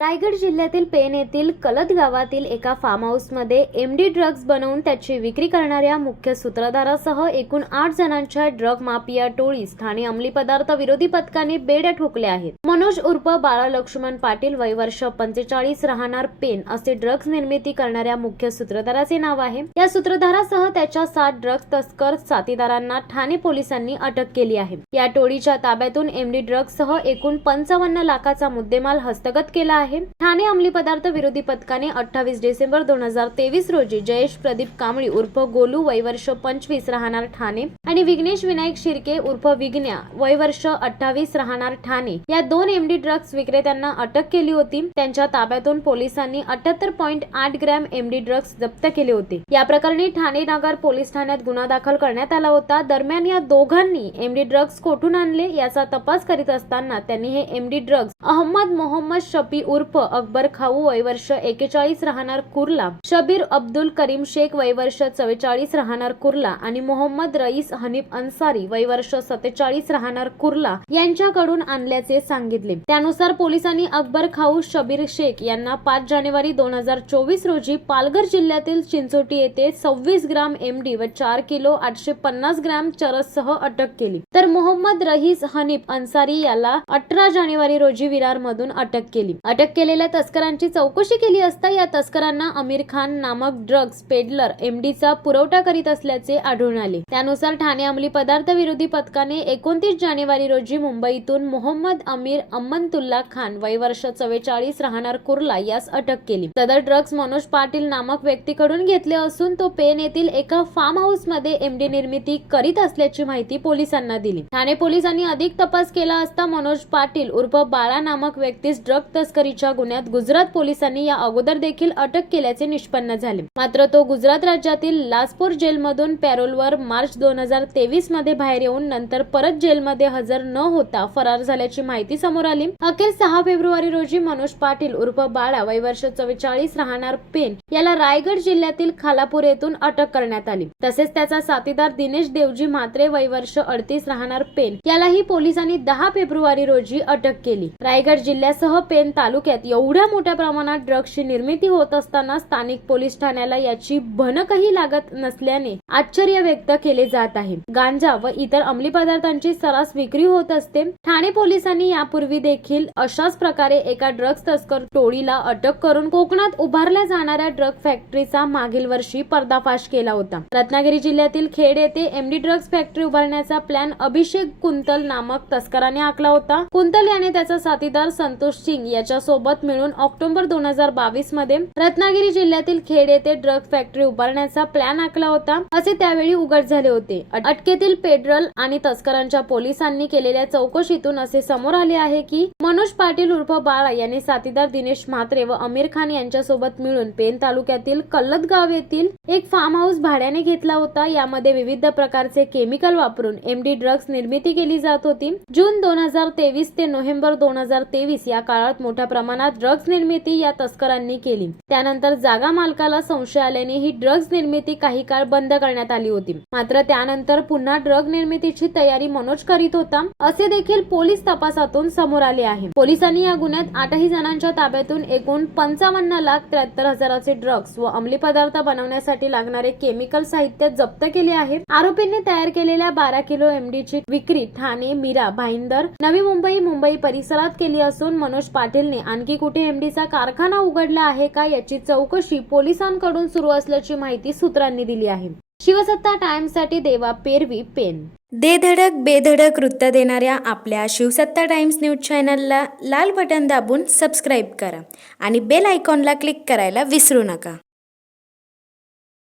रायगड जिल्ह्यातील पेण येथील कलद गावातील एका फार्म हाऊसमध्ये एमडी ड्रग्ज बनवून त्याची विक्री करणाऱ्या मुख्य सूत्रधारासह एकूण 8 जणांच्या ड्रग माफिया टोळीस ठाणे अंमली पदार्थ विरोधी पथकाने बेड्या ठोकल्या आहेत. मनोज उर्फ बाळा लक्ष्मण पाटील, वय वर्ष 45, राहणार पेण असे ड्रग्ज निर्मिती करणाऱ्या मुख्य सूत्रधाराचे नाव आहे. या सूत्रधारासह त्याच्या 7 ड्रग्ज तस्कर साथीदारांना ठाणे पोलिसांनी अटक केली आहे. या टोळीच्या ताब्यातून एमडी ड्रग्जसह एकूण 55 लाखाचा मुद्देमाल हस्तगत केला आहे. ठाणे अंमली पदार्थ विरोधी पथकाने 28 डिसेंबर 2023 रोजी जयेश प्रदीप कांबळी उर्फ गोलू, वय वर्ष 25, राहणार ठाणे आणि विघ्नेश विनायक शिर्के उर्फ विघ्न्या, वय वर्ष 28, राहणार ठाणे या 2 एमडी ड्रग्ज विक्रेत्यांना अटक केली होती. त्यांच्या ताब्यातून पोलिसांनी 78.8 ग्रॅम एमडी ड्रग्ज जप्त केले होते. या प्रकरणी ठाणे नगर पोलीस ठाण्यात गुन्हा दाखल करण्यात आला होता. दरम्यान या दोघांनी एमडी ड्रग्ज कोठून आणले याचा तपास करीत असताना त्यांनी हे एमडी ड्रग्ज अहमद मोहम्मद शफी उर्फ अकबर खाऊ, वय वर्ष 41, राहणार कुर्ला, शबीर अब्दुल करीम शेख, वय वर्ष 44, राहणार कुर्ला आणि मोहम्मद रईस हनीफ अन्सारी, वय वर्ष 47, राहणार कुर्ला यांच्याकडून आणल्याचे सांगितले. त्यानुसार पोलिसांनी अकबर खाऊ, शबीर शेख यांना 5 जानेवारी 2024 रोजी पालघर जिल्ह्यातील चिंचोटी येथे 26 ग्राम एमडी व 4 किलो 850 ग्राम चरससह अटक केली. तर मोहम्मद रईस हनीफ अन्सारी याला 18 जानेवारी रोजी विरार मधून अटक केली. अटक केलेल्या तस्करांची चौकशी केली असता या तस्करांना आमिर खान नामक ड्रग्ज पेडलर एमडीचा पुरवठा करीत असल्याचे आढळून आले. त्यानुसार ठाणे अंमली पदार्थ विरोधी पथकाने 29 जानेवारी रोजी मुंबईतून मोहम्मद अमीर अमनतुल्ला खान, वय वर्ष 44, राहणार कुर्ला यास अटक केली. सदर ड्रग्ज मनोज पाटील नामक व्यक्तीकडून घेतले असून तो पेण येथील एका फार्म हाऊस मध्ये एमडी निर्मिती करीत असल्याची माहिती पोलिसांना दिली. ठाणे पोलिसांनी अधिक तपास केला असता मनोज पाटील उर्फ बाळा नामक व्यक्तीस ड्रग तस्करीच्या गुन्ह्यात गुजरात पोलिसांनी या अगोदर देखील अटक केल्याचे निष्पन्न झाले. मात्र तो गुजरात राज्यातील लाजपोर जेलमधून पॅरोलवर मार्च 2023 मध्ये बाहेर येऊन नंतर परत जेलमध्ये हजर न होता फरार झाल्याची माहिती समोर आली. अखेर 6 फेब्रुवारी रोजी मनोज पाटील उर्फ बाळा, वय वर्ष 44, राहणार पेण याला रायगड जिल्ह्यातील खालापूर येथून अटक करण्यात आली. तसेच त्याचा साथीदार दिनेश देवजी म्हात्रे, वय वर्ष 38, राहणार पेण यालाही पोलिसांनी 10 फेब्रुवारी रोजी अटक केली. रायगड जिल्ह्यासह पेण तालुक्यात एवढ्या मोठ्या प्रमाणात ड्रग्जची निर्मिती होत असताना स्थानिक पोलीस ठाण्याला याची भनकही लागत नसल्याने आश्चर्य व्यक्त केले जात आहे. गांजा व इतर अंमली पदार्थांची सर्रास विक्री होत असते. ठाणे पोलिसांनी यापूर्वी देखील अशाच प्रकारे एका ड्रग्ज तस्कर टोळीला अटक करून कोकणात उभारल्या जाणाऱ्या ड्रग फॅक्टरीचा मागील वर्षी पर्दाफाश केला होता. रत्नागिरी जिल्ह्यातील खेड येथे एमडी ड्रग्ज फॅक्टरी उभारण्याचा प्लॅन अभिषेक कुंतल नामक तस्कराने आखला होता. कुंतल याने त्याचा साथीदार संतोष सिंग याच्या सोबत मिळून ऑक्टोबर 2022 मध्ये रत्नागिरी जिल्ह्यातील खेड येथे ड्रग फॅक्टरी उभारण्याचा प्लॅन आखला होता असे त्यावेळी उघड झाले होते. अटकेतील पेडरल आणि तस्करांच्या पोलिसांनी केलेल्या चौकशीतून असे समोर आले आहे की मनोज पाटील उर्फ बाळा यांनी साथीदार दिनेश म्हात्रे व आमिर खान यांच्यासोबत मिळून पेण तालुक्यातील कल्लदगाव येथील एक फार्म हाऊस भाड्याने घेतला होता. यामध्ये विविध प्रकारचे केमिकल वापरून एमडी ड्रग्ज निर्मिती केली जात होती. जून 2023 ते नोव्हेंबर 2023 या काळात मोठ्या प्रमाणात ड्रग्ज निर्मिती या तस्करांनी केली. त्यानंतर जागा मालकाला संशय आल्याने ही ड्रग्ज निर्मिती काही काळ बंद करण्यात आली होती. मात्र त्यानंतर पुन्हा ड्रग निर्मितीची तयारी मनोज करीत होता असे देखील पोलीस तपासातून समोर आले आहे. पोलिसांनी या गुन्ह्यात 8 जणांच्या ताब्यातून एकूण 55,73,000चे ड्रग्ज व अंमली पदार्थ बनवण्यासाठी लागणारे केमिकल साहित्य जप्त केले आहे. आरोपींनी तयार केलेल्या 12 किलो एमडीची विक्री ठाणे, मीरा, भाईंदर, नवी मुंबई परिसरात केली असून मनोज पाटीलने आणखी कुठे एमडीचा कारखाना उघडला आहे का याची चौकशी पोलिसांकडून सुरू असल्याची माहिती सूत्रांनी दिली आहे. शिवसत्ता टाइम्ससाठी देवा पेरवी, पेण. दे धडक बेधडक वृत्त देणाऱ्या आपल्या शिवसत्ता टाइम्स न्यूज चॅनलला लाल बटन दाबून सबस्क्राईब करा आणि बेल आयकॉनला क्लिक करायला विसरू नका.